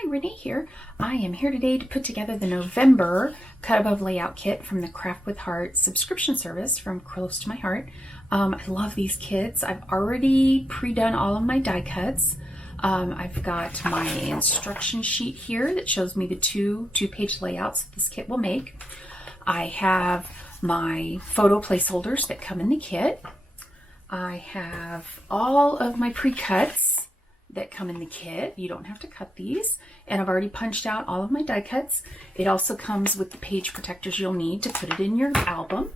Hi, Renee here. I am here today to put together the November Cut Above Layout Kit from the Craft with Heart subscription service from Close to My Heart. I love these kits. I've already pre-done all of my die cuts. I've got my instruction sheet here that shows me the two-page layouts that this kit will make. I have my photo placeholders that come in the kit. I have all of my pre-cuts that come in the kit. You don't have to cut these. And I've already punched out all of my die cuts. It also comes with the page protectors you'll need to put it in your album.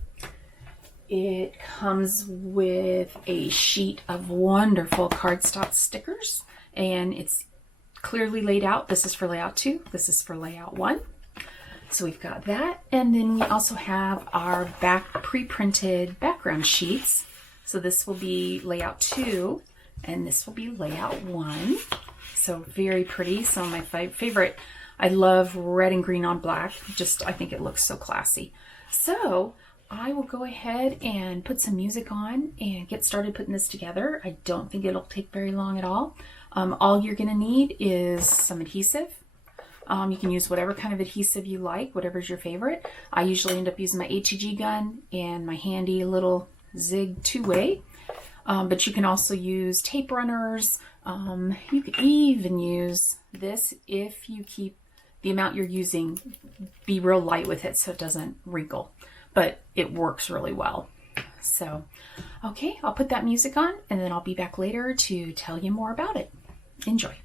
It comes with a sheet of wonderful cardstock stickers, and it's clearly laid out. This is for layout 2. This is for layout 1. So we've got that. And then we also have our pre-printed background sheets. So this will be layout 2. And this will be layout 1. So very pretty. Some of my favorite. I love red and green on black. I think it looks so classy. So I will go ahead and put some music on and get started putting this together. I don't think it'll take very long at all. All you're going to need is some adhesive. You can use whatever kind of adhesive you like, whatever's your favorite. I usually end up using my HEG gun and my handy little Zig 2-way. But you can also use tape runners. You could even use this if you keep the amount you're using, be real light with it so it doesn't wrinkle. But it works really well. So, okay, I'll put that music on and then I'll be back later to tell you more about it. Enjoy.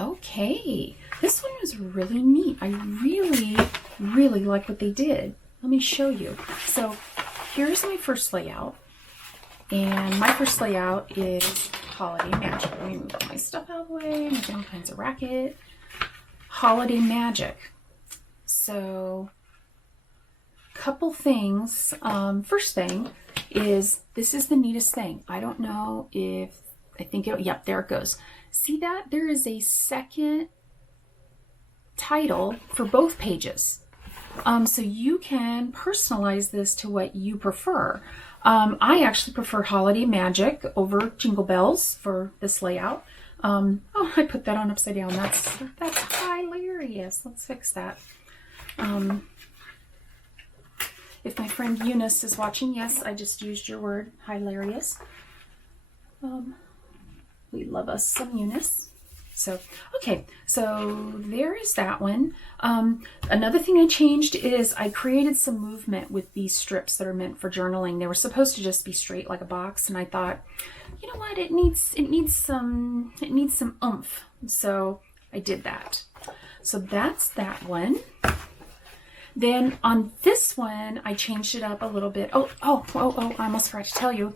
Okay, this one was really neat. I really like what they did. Let me show you. So here's my first layout. And my first layout is Holiday Magic. Let me move all my stuff out of the way. I'm making all kinds of racket. Holiday Magic. So, couple things. First thing is, this is the neatest thing. I don't know if, I think it, yep, there it goes. See that? There is a second title for both pages. So you can personalize this to what you prefer. I actually prefer Holiday Magic over Jingle Bells for this layout. Oh, I put that on upside down. That's hilarious. Let's fix that. If my friend Eunice is watching, yes, I just used your word, hilarious. We love us some Eunice. So, okay, so there is that one. Another thing I changed is I created some movement with these strips that are meant for journaling. They were supposed to just be straight like a box, and I thought, you know what, it needs some oomph. So I did that. So that's that one. Then on this one, I changed it up a little bit. Oh, I almost forgot to tell you.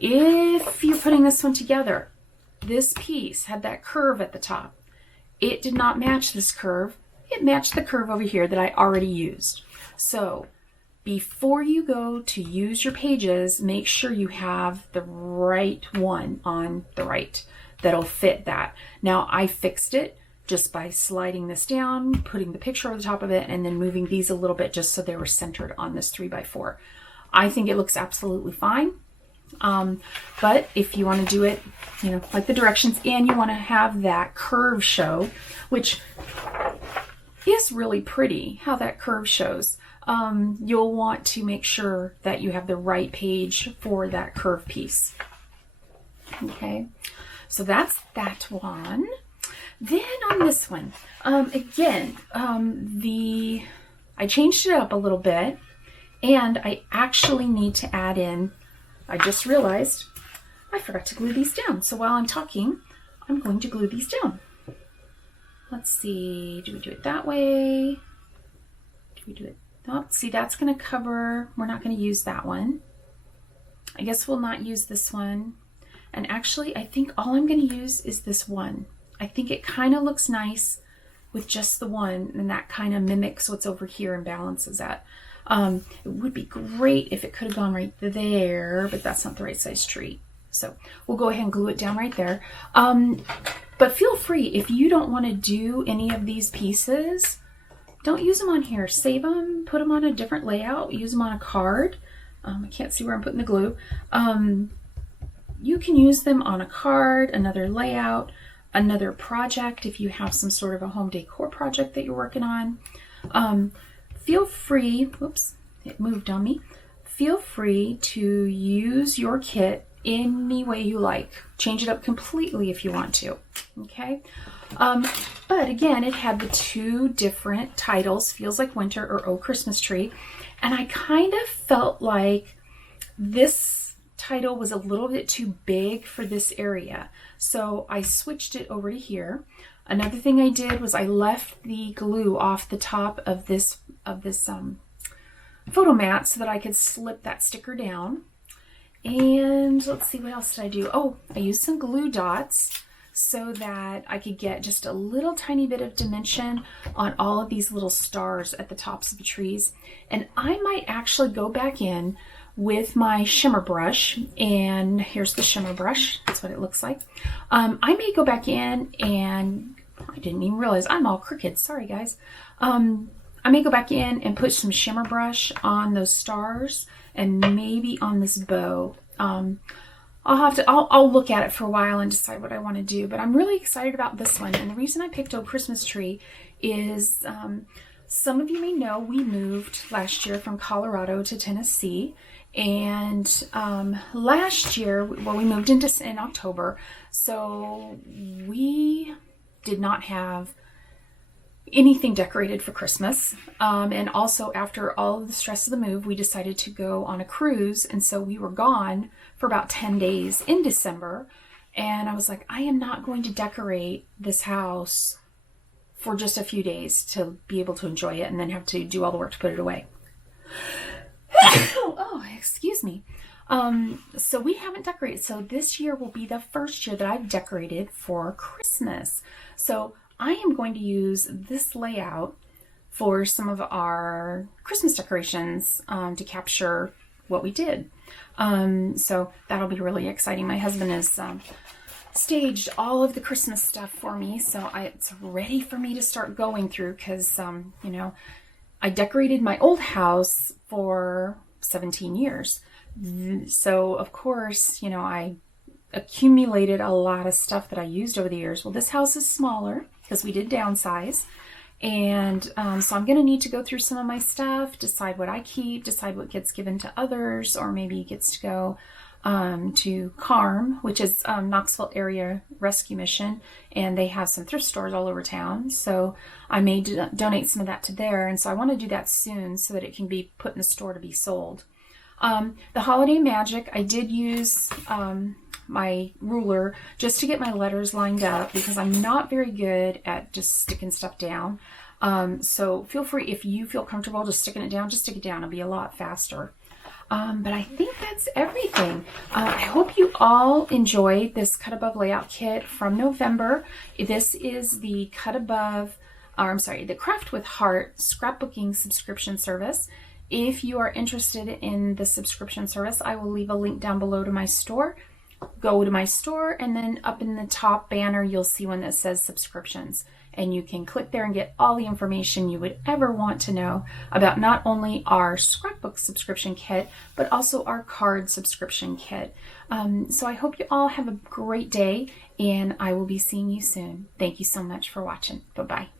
If you're putting this one together, this piece had that curve at the top. It did not match this curve. It matched the curve over here that I already used. So before you go to use your pages, make sure you have the right one on the right that'll fit that. Now I fixed it just by sliding this down, putting the picture over the top of it, and then moving these a little bit just so they were centered on this 3x4. I think it looks absolutely fine. But if you want to do it, you know, like the directions, and you want to have that curve show, which is really pretty how that curve shows, you'll want to make sure that you have the right page for that curve piece. Okay, so that's that one. Then on this one, again, I changed it up a little bit, and I actually need to add in, I just realized I forgot to glue these down. So while I'm talking, I'm going to glue these down. Let's see, do we do it that way? Do we do it? Oh, see, that's going to cover, we're not going to use that one. I guess we'll not use this one. And actually, I think all I'm going to use is this one. I think it kind of looks nice with just the one, and that kind of mimics what's over here and balances that. It would be great if it could have gone right there, but that's not the right size tree. So we'll go ahead and glue it down right there. But feel free, if you don't want to do any of these pieces, don't use them on here. Save them, put them on a different layout, use them on a card. I can't see where I'm putting the glue. You can use them on a card, another layout, another project if you have some sort of a home decor project that you're working on. Feel free, whoops, it moved on me. Feel free to use your kit any way you like. Change it up completely if you want to, okay? But again, it had the two different titles, Feels Like Winter or Oh Christmas Tree, and I kind of felt like this title was a little bit too big for this area. So I switched it over to here. Another thing I did was I left the glue off the top of this photo mat so that I could slip that sticker down. And let's see, what else did I do? Oh, I used some glue dots so that I could get just a little tiny bit of dimension on all of these little stars at the tops of the trees. And I might actually go back in with my shimmer brush, and here's the shimmer brush. That's what it looks like. I may go back in, and I didn't even realize I'm all crooked. Sorry, guys. I may go back in and put some shimmer brush on those stars and maybe on this bow. I'll look at it for a while and decide what I want to do, but I'm really excited about this one. And the reason I picked Oh Christmas Tree is some of you may know we moved last year from Colorado to Tennessee. And last year, well, we moved in October, so we did not have anything decorated for Christmas. And also, after all of the stress of the move, we decided to go on a cruise, and so we were gone for about 10 days in December. And I was like, I am not going to decorate this house for just a few days to be able to enjoy it and then have to do all the work to put it away. Oh, excuse me. So we haven't decorated. So this year will be the first year that I've decorated for Christmas. So I am going to use this layout for some of our Christmas decorations to capture what we did. So that'll be really exciting. My husband has staged all of the Christmas stuff for me, so it's ready for me to start going through because, you know, I decorated my old house for 17 years. So, of course, you know, I accumulated a lot of stuff that I used over the years. Well, this house is smaller because we did downsize. And so I'm going to need to go through some of my stuff, decide what I keep, decide what gets given to others, or maybe gets to go to CARM, which is Knoxville Area Rescue Mission, and they have some thrift stores all over town. So I may donate some of that to there, and so I want to do that soon so that it can be put in the store to be sold. The Holiday Magic, I did use my ruler just to get my letters lined up because I'm not very good at just sticking stuff down. So feel free, if you feel comfortable just sticking it down, just stick it down. It'll be a lot faster. But I think that's everything. I hope you all enjoyed this Cut Above layout kit from November. This is the the Craft with Heart scrapbooking subscription service. If you are interested in the subscription service, I will leave a link down below to my store. Go to my store, and then up in the top banner, you'll see one that says subscriptions. And you can click there and get all the information you would ever want to know about not only our scrapbook subscription kit, but also our card subscription kit. So I hope you all have a great day, and I will be seeing you soon. Thank you so much for watching. Bye-bye.